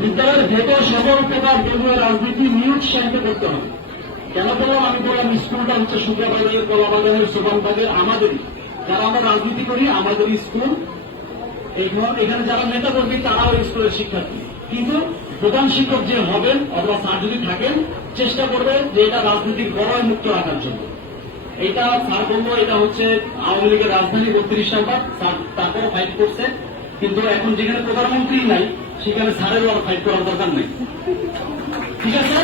বিদ্যালয়ের ভেতর সকল প্রকার বেগুনের রাজনীতি নিরুৎসাহিত করতে হবে। কেন বললাম? আমি বললাম, স্কুলটা হচ্ছে সুগাবাজারের কলাবাজারের সোবানবাগের আমাদেরই। যারা আমরা রাজনীতি করি আমাদের স্কুল। এখানে যারা নেতা কর্মী, তারাও স্কুলের শিক্ষার্থী। কিন্তু প্রধান শিক্ষক যে হবেন অথবা স্যার যদি থাকেন, চেষ্টা করবে যে এটা রাজনীতির গড়ায় মুক্ত রাখার জন্য। এটা স্যার বলব এটা হচ্ছে আওয়ামী লীগের রাজধানী বত্রিশ নম্বর। স্যার তারপর ফাইট করছে। কিন্তু এখন যেখানে প্রধানমন্ত্রী নাই সেখানে স্যারেরও আর ফাইট করার দরকার নেই। ঠিক আছে?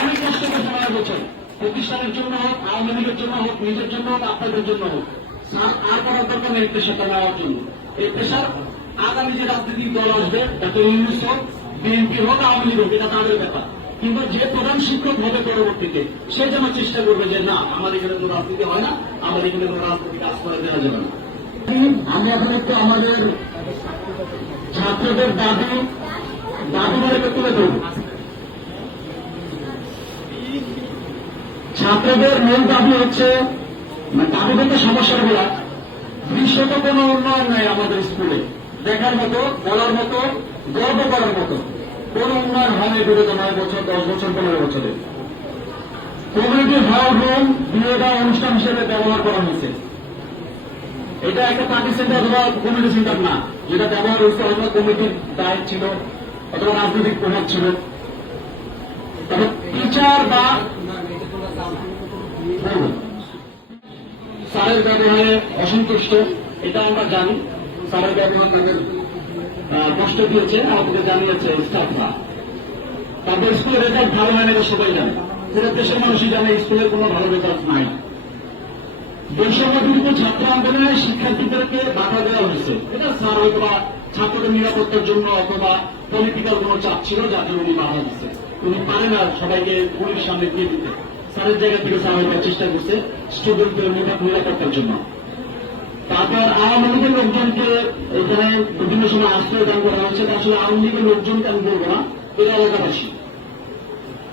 অনেক কষ্ট করছে নয় বছর প্রতিষ্ঠানের জন্য হোক, আওয়ামী লীগের জন্য হোক, নিজের জন্য হোক, আপনাদের জন্য হোক। স্যার, আর করার দরকার নেই প্রেশারটা নেওয়ার জন্য। এই প্রেশার আগামী যে রাজনৈতিক দল আসবে ডক্টর ইউনুস হোক, বিএনপি হোক, আওয়ামী লীগ হোক, এটা তাদের ব্যাপার। কিন্তু যে প্রধান শিক্ষক হবে পরবর্তীতে, সে যেন চেষ্টা করবে যে, না, আমার এখানে কোনো রাজনীতি হয় না, আমার এখানে কোনো রাজনৈতিক আশ্রয় দেওয়া যাবে না। আমি এখন একটু আমাদের ছাত্রদের দাবি দাবি মানে তুলে ধরব ছাত্রদের মূল দাবি হচ্ছে মানে দাবি বলতে সমস্যারগুলা দৃশ্যত কোনো উন্নয়ন নাই আমাদের স্কুলে। দেখার মতো, বলার মতো, গর্ব করার মতো কোন উন্নয়ন হয়নি বিগত নয় বছর, দশ বছর, পনেরো বছরে। কমিউনিটি হল রুম, বিয়েটা অনুষ্ঠান হিসেবে ব্যবহার করা হয়েছে। এটা একটা পার্টি সেন্টার অথবা কমিউনিটি সেন্টার না। যেটা ব্যবহার হয়েছে অথবা কমিটির দায় ছিল, অথবা রাজনৈতিক প্রভাব ছিল। তবে টিচার বা স্যারের ব্যবহারে অসন্তুষ্ট, এটা আমরা জানি। স্যারের ব্যবহার তাদের কষ্ট দিয়েছে, আমাদেরকে জানিয়েছে স্টাফরা। তারপর স্কুলের রেজাল্ট ভালো হয় না এটা সবাই জানে। পুরো দেশের মানুষই জানে স্কুলের কোনো ভালো রেজাল্ট নাই। বৈষম্য ছাত্র আন্দোলনে শিক্ষার্থীদেরকে বাধা দেওয়া হয়েছে। এটা স্যার হয়তো বা ছাত্রদের নিরাপত্তার জন্য অথবা পলিটিক্যাল কোনো চাপ ছিল, যার জন্য উনি বাধা দিচ্ছে উনি পারে না সবাইকে পুলিশ সামনে দিয়ে দিতে। স্যারের জায়গা থেকে স্যার হয়তো চেষ্টা করছে স্টুডেন্টদের নিরাপত্তার জন্য। তারপর আওয়ামী লীগের লোকজনকে এখানে বিভিন্ন সময় আশ্রয় দান করা হচ্ছে তা আসলে আওয়ামী লীগের লোকজনকে আমি বলব না, এরা এলাকাবাসী।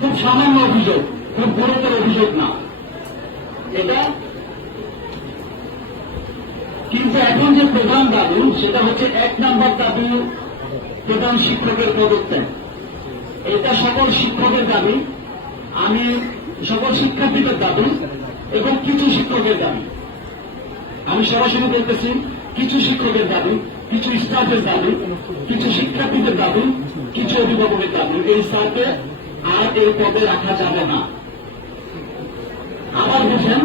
খুব সামান্য অভিযোগ, খুব গুরুতর অভিযোগ না। এটা কিন্তু এখন যে প্রধান দাবি, সেটা হচ্ছে এক নম্বর দাবি প্রধান শিক্ষকের পদত্যাগ। এটা সকল শিক্ষকের দাবি, আমি সকল শিক্ষার্থীদের দাবি এবং কিছু শিক্ষকের দাবি। আমি সরাসরি বলতেছি, কিছু শিক্ষকের দাবি, কিছু স্টাফের দাবি, কিছু শিক্ষার্থীদের দাবি, কিছু অভিভাবকের দাবি। এই স্যারকে আর এই পদে রাখা যাবে না। আবার বুঝেন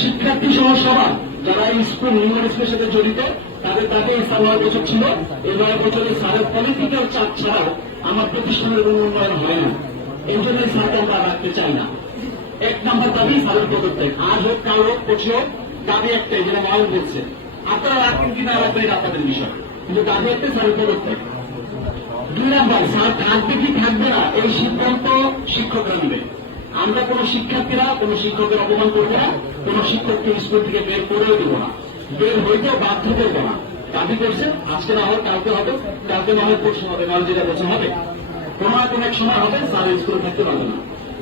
শিক্ষার্থী সহ সবার যারা স্কুল স্কুলের সাথে জড়িত, তাদের তাকে এই নয় বছর ছিল। এই নয় বছরে স্যারের পলিটিক্যাল চাপ ছাড়াও আমার প্রতিষ্ঠানের উন্নয়ন হয় না। এই জন্য এই স্যারকে আমরা রাখতে চাই না। এক নম্বর দাবি স্যারের পদত্যাগ আজ হোক, কাল হোক, পরশু হোক, দাবি একটাই যেটা মাও বলছে। আপনারা রাখবেন কিনা রাখবেন আপনাদের বিষয়। কিন্তু দাবি একটাই স্যারের পদত্যাগ দুই নম্বর, স্যার থাকবে কি থাকবে না? এই সিদ্ধান্ত শিক্ষকরা নেবে। আমরা কোন শিক্ষার্থীরা, কোন শিক্ষকের অপমান করব না, কোন শিক্ষককে স্কুল থেকে বের করেও দেবো না। বের হইতেও বাধ্য করব না। দাবি করছে, আজকে না হোক, কালকে হবে, কালকে না হোক, পরশু হবে নাহলে যেটা বছর হবে। কোন কোন এক সময় হবে, স্যার স্কুলে থাকতে পারবে না।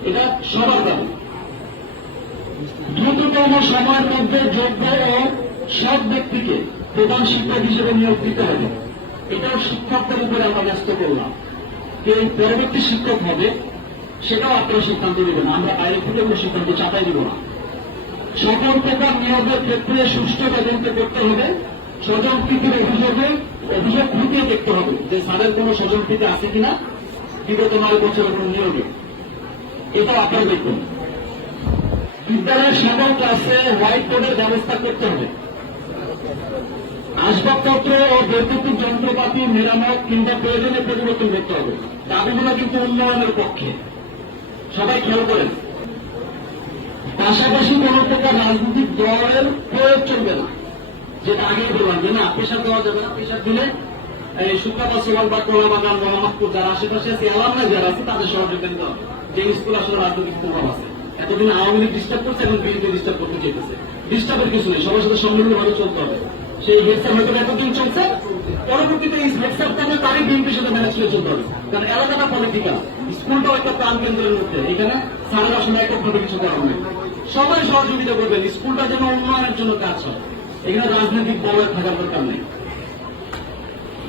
এটা সবার দাবি। দ্রুততম সময়ের মধ্যে যোগ্য ও সব ব্যক্তিকে প্রধান শিক্ষক হিসেবে নিয়োগ দিতে হবে। এটাও শিক্ষকদের উপরে আমরা ব্যস্ত করলাম। কে পরবর্তী শিক্ষক হবে, সেটাও আপনারা সিদ্ধান্ত নেবেন। আমরা বাইরে থেকে কোনো সিদ্ধান্ত চাপাই দিব না। সকল প্রকার নিয়োগের ক্ষেত্রে সুষ্ঠু তদন্ত করতে হবে। স্বজনপ্রীতির অভিযোগে, অভিযোগ খুঁটিয়ে দেখতে হবে যে স্যারের কোনো স্বজনপ্রীতি আছে কিনা, বিগত নয় বছরের কোনো নিয়োগে। এটা আপনারা দেখুন বিদ্যালয়ের সকল ক্লাসে হোয়াইট বোর্ডের ব্যবস্থা করতে হবে। আসবাবপত্র ও বৈদ্যুতিক যন্ত্রপাতি মেরামত কিংবা প্রয়োজনে পরিবর্তন করতে হবে। দাবিগুলো কিন্তু উন্নয়নের পক্ষে। সবাই খেয়াল করেন। পাশাপাশি কোন প্রকার রাজনৈতিক দলের প্রয়োগ চলবে না। যেটা আগে বললাম যে না প্রেশার দেওয়া যাবে না। প্রেশার দিলে এই শুক্রাবা সোমান বা কোলা বাগান মাহমুদ যারা আশেপাশে আছে এলামনা যারা আছে, তাদের সহযোগিতা যে স্কুল আসলে রাজনৈতিক প্রভাব আছে। এতদিন আওয়ামী লীগ ডিস্টার্ব করছে, এখন বিএনপি ডিস্টার্ব করতে চেয়েছে ডিস্টার্বের কিছু নেই, সবার সাথে সম্মিলিত ভাবে চলতে হবে। সেই হেডসার হয়তো এতদিন চলছে, পরবর্তীতে এই হেডসার থাকলে তারই বিএনপির সাথে ম্যানেজ করে চলতে হবে। কারণ এলাকাটা পলিটিক্যাল স্কুলটাও একটা প্রাণ কেন্দ্রের মধ্যে, এখানে স্যারের আসলে এককভাবে কিছু করার নেই সবাই সহযোগিতা করবেন, স্কুলটা যেন উন্নয়নের জন্য কাজ হয়। এখানে রাজনৈতিক দলের থাকার দরকার নেই।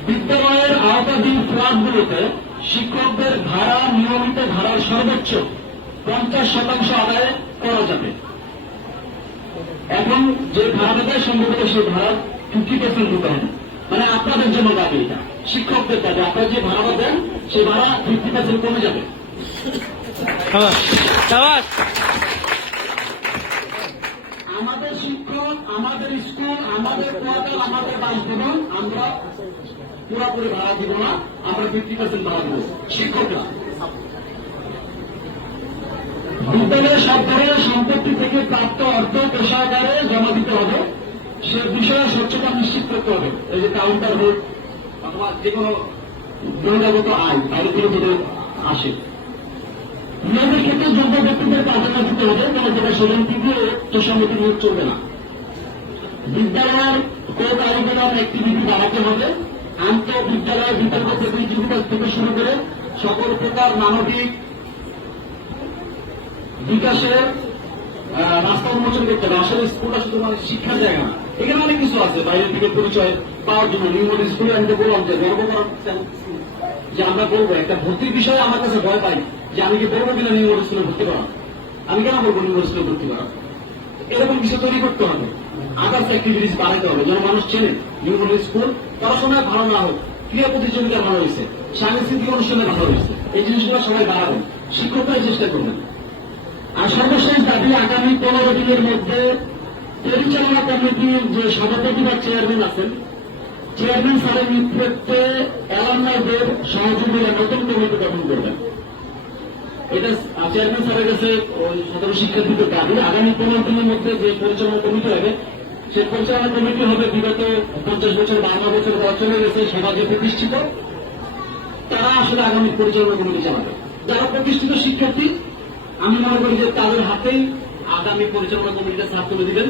বিদ্যালয়ের আওতাধীন ফ্ল্যাটগুলোতে শিক্ষকদের ভাড়া, নিয়মিত ভাড়ার সর্বোচ্চ পঞ্চাশ শতাংশ আদায় করা যাবে। এখন যে ভাড়াটা দেয় সম্ভবত সেই ভাড়া ফিফটি পার্সেন্ট দিতে হবে। মানে আপনাদের জন্য দাবি এটা শিক্ষকদের কাজে আপনারা যে ভাড়াটা দেন সেই ভাড়া ফিফটি পার্সেন্ট কমে যাবে। আমাদের শিক্ষক আমাদের স্কুল আমাদের কোয়ার্টার আমাদের বাসভবন আমরা পুরোপুরি ভাড়া দিব না আমরা ফিফটি পার্সেন্ট ভাড়া দেবো। শিক্ষকরা। বিদ্যালয়ের সব ধরনের সম্পত্তি থেকে প্রাপ্ত অর্থ পেশাদারে জমা দিতে হবে। সে বিষয়ে স্বচ্ছতা নিশ্চিত করতে হবে। এই যে কাউন্টার হোক অথবা যে কোনো বহিরাগত আয় বাইরে থেকে যদি আসে। নিয়োগের ক্ষেত্রে যোগ্য ব্যক্তিদের প্রাধান্য দিতে হবে কারণ যেটা সেখান থেকে তোষামতি নিয়োগ চলবে না। বিদ্যালয়ের কো কারিকুলাম অ্যাক্টিভিটি বাড়াতে হবে। আন্ত বিদ্যালয়ের বিতর্ক প্রতিযোগিতা থেকে শুরু করে সকল প্রকার মানবিক বিকাশের রাস্তা উন্মোচন করতে হবে। আসলে মানে শিক্ষার জায়গা না। এখানে অনেক কিছু আছে। থেকে পরিচয় পাওয়ার জন্য নিউ মডেল স্কুলে আমি বললাম যে গর্ব যে আমরা বলব, একটা ভর্তির বিষয়ে আমার কাছে ভয় পাই যে আমি কি বলব কিনা নিউ মডেল স্কুলে ভর্তি করা আমি কেন বলব নিউ মডেল স্কুলে ভর্তি করা এরকম বিষয় তৈরি করতে হবে। আদার্স অ্যাক্টিভিটিস বাড়াতে হবে। যেন মানুষ চেনে নিউ মডেল স্কুল পড়াশোনায় ভালো না হোক ক্রীড়া প্রতিযোগিতা ভালো হয়েছে, সাংস্কৃতিক অনুষ্ঠানে ভালো হয়েছে, এই জিনিসগুলো সবাই বাড়াবেন। শিক্ষকরাই চেষ্টা করবেন। আর সর্বশেষ দাবি আগামী পনেরো দিনের মধ্যে পরিচালনা কমিটির যে সভাপতি বা চেয়ারম্যান আছেন, চেয়ারম্যান স্যারের নেতৃত্বে অ্যালামনাইদের সহযোগীরা নতুন কমিটি গঠন করবেন। এটা চেয়ারম্যান স্যারের কাছে সাধারণ শিক্ষার্থীদের দাবি। আগামী পনেরো দিনের মধ্যে যে পরিচালনা কমিটি হবে, সেই পরিচালনা কমিটি হবে বিগত পঞ্চাশ বছর বান্ন বছর যারা চলে গেছে, সমাজে প্রতিষ্ঠিত। তারা আসলে আগামী পরিচালনা কমিটি চালাবে। যারা প্রতিষ্ঠিত শিক্ষার্থী আমি মনে করি যে তাদের হাতেই আগামী পরিচালনা কমিটিটা সাফ তুলে দিবেন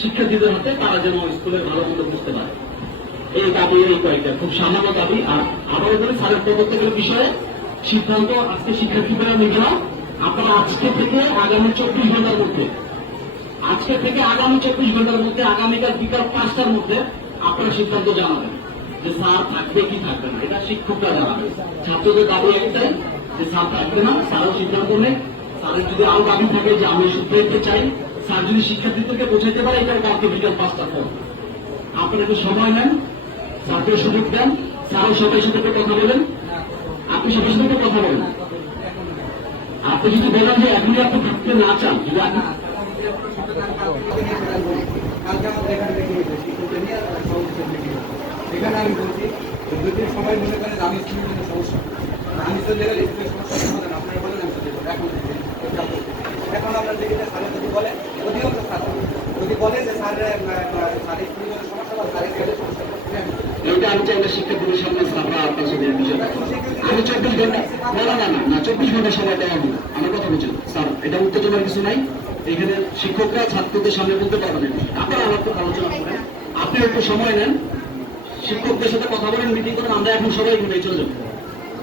শিক্ষার্থীদের হাতে তারা যেন স্কুলের ভালো মতো বুঝতে পারে। এই দাবি, এই কয়েকটা খুব সামান্য দাবি। আর আবারও বলি স্যারের প্রবর্তকের বিষয়ে সিদ্ধান্ত আজকে শিক্ষার্থীরা নিবে না আপনারা আজকে থেকে আগামী চব্বিশ ঘণ্টার মধ্যে, আজকে থেকে আগামী চব্বিশ ঘণ্টার মধ্যে, আগামীকাল বিকাল পাঁচটার মধ্যে আপনারা সিদ্ধান্ত জানাবেন যে স্যার থাকবে কি থাকবে না। এটা শিক্ষকরা জানাবে ছাত্রদের দাবি একটাই, যে স্যার থাকবে না, স্যারও সিদ্ধান্ত নেই স্যারের যদি আরও দাবি থাকে যে আমি শুধু চাই, স্যার যদি শিক্ষার্থীদেরকে বোঝাইতে পারে এটা কালকে বিকাল পাঁচটা পর। আপনারা একটু সময় নেন, স্যারকে সুযোগ দেন, স্যারও সবাই সাথে কথা বলেন। আপনি সবার সাথে কথা বলেন। আপনি যদি বলেন যে এখনই আপনি থাকতে না চান, যদি এখানে আমি বলছি যদি সবাই মনে করেন আমি স্কুলের জন্য সমস্যা। আমি স্কুলের সমস্যা আপনারা বলেন, আমি এখন। এখন আমরা দেখি যে স্যারের যদি বলে অধিকাংশ স্যার যদি বলে যে স্যার স্যারের সমস্যা বা স্যারের স্কুলের সমস্যা। তাহলে আমি চলে যাব। এটা আমি চাইলে শিক্ষার্থীদের সামনে সাফা আপনার সাথে বিষয়টা আমি চব্বিশ ঘণ্টা না না না না না চব্বিশ ঘণ্টা সময় দেওয়া হবে আমার কথা বলছেন স্যার এটা উত্তেজনার কিছু নাই। এখানে শিক্ষকরা ছাত্রদের সামনে বলতে পারবেন আপনারা আমার আলোচনা করেন। আপনি একটু সময় নেন। শিক্ষকদের সাথে কথা বলেন মিটিং করেন আমরা এখন সবাই ঘুরে চলে যাব।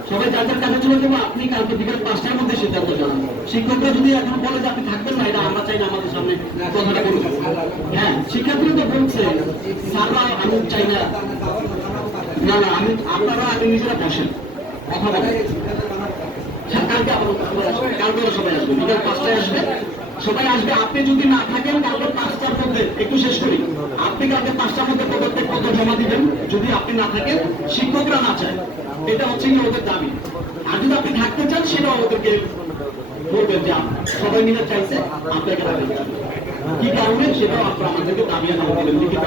সবাই যাদের কাছে চলে যাব আপনি কালকে বিকেল পাঁচটার মধ্যে সিদ্ধান্ত জানান। শিক্ষকরা যদি এখন বলে যে আপনি থাকবেন না এটা আমরা চাই না আমাদের সামনে কথাটা বলুন হ্যাঁ শিক্ষার্থীরা তো বলছে স্যাররা আমি চাই না। না, না আমি আপনারা আগে নিজেরা বসেন। কথা বলেন। হ্যাঁ, কালকে আবার কালকে সবাই আসবে। বিকেল পাঁচটায় আসবে। সবাই আসবে। আপনি যদি না থাকেন, কালকে পাঁচটার মধ্যে, একটু শেষ করি। আপনি কালকে পাঁচটার মধ্যে পদত্যাগ পত্র জমা দিবেন। যদি আপনি না থাকেন, শিক্ষকরা না চায়। এটা হচ্ছে কি ওদের দাবি। আর যদি আপনি থাকতে চান সেটা ওদেরকে বলবেন যে সবাই মিলে চাইছে, আপনাকে কি কারণে? সেটাও আপনারা আমাদেরকে দাবি আনা দিবেন লিখিত